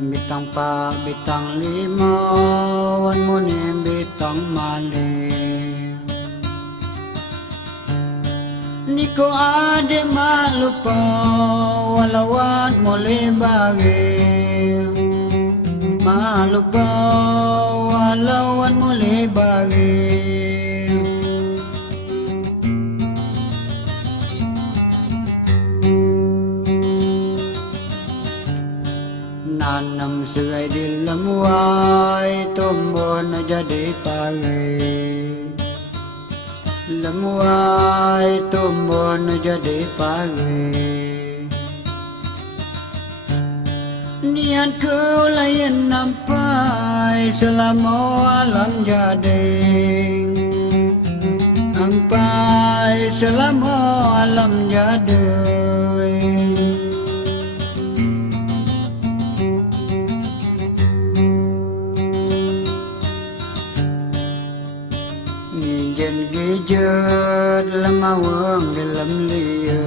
Bitang pa, bitang lima, wan mo ni bitang mali. Niko ade malupa, walawan mo libagi. Malupa, walawan mo libagi. Nanam serai di lemuai, tumbuh na jadi pagi. Lemuai, tumbuh na jadi pagi. Niatku lain nampai selama alam jadi. Nampai selama alam jadi. Gijet lemawang dalam lia.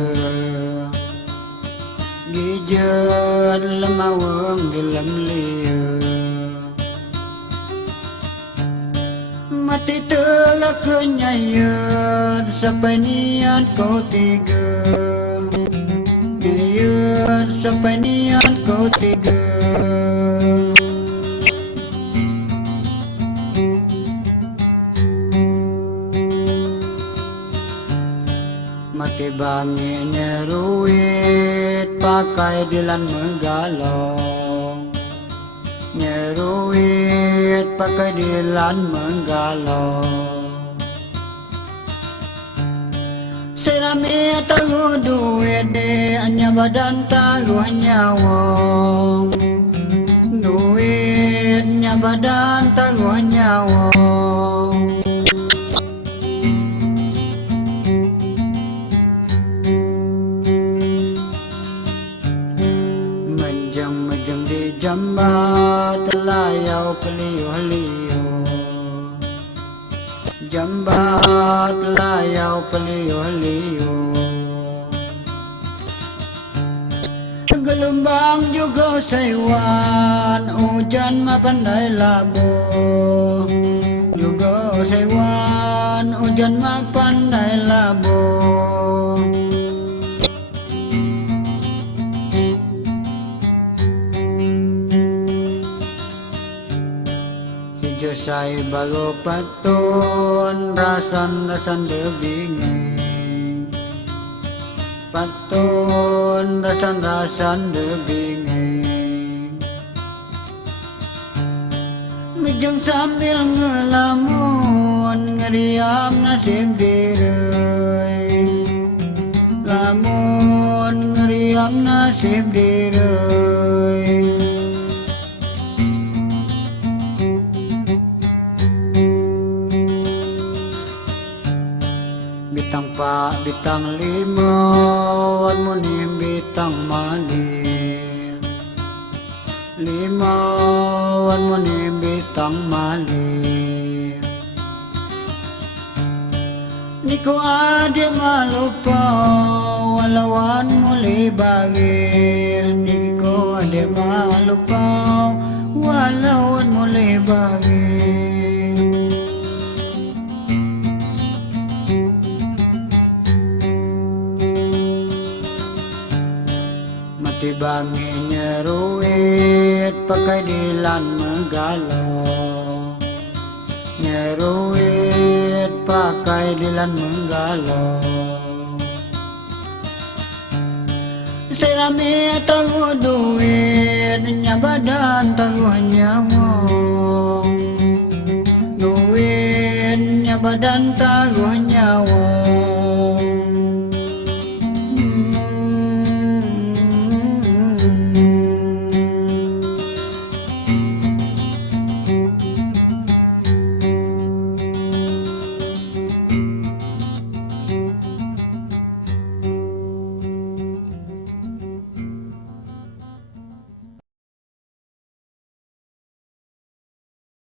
Gijet lemawang dalam lia. Mati telah kenyayat sampai niat kau tiga. Nyayat sampai niat kau tiga. Mati bangin nyeruit pakai dilan menggalau. Nyeruit pakai dilan menggalau. Serami taguh duit de hanya badan taguh nyawo. Duitnya badan taguh nyawo. Jambat layau pelio-lio. Jambat layau pelio-lio. Gelombang juga saiwan, hujan mah pandai labu. Juga saiwan, hujan mah pandai labu. Saya baru patun rasan-rasan debingin. Patun rasan-rasan debingin. Mejeng sambil ngelamun ngeriam nasib diri. Lamun ngeriam nasib diri. Bitang pa, bitang lima, wan mo ni bitang mali. Lima, wan mo ni bitang mali. Niko ade malupa, walawan mo libagi. Niko ade malupa, walawan mo libagi. Bangin nyeruit pakai dilan menggalau. Nyeruit pakai dilan menggalau. Serami taguh duit nya badan taguh nyawo. Duit nya badan taguh nyawo.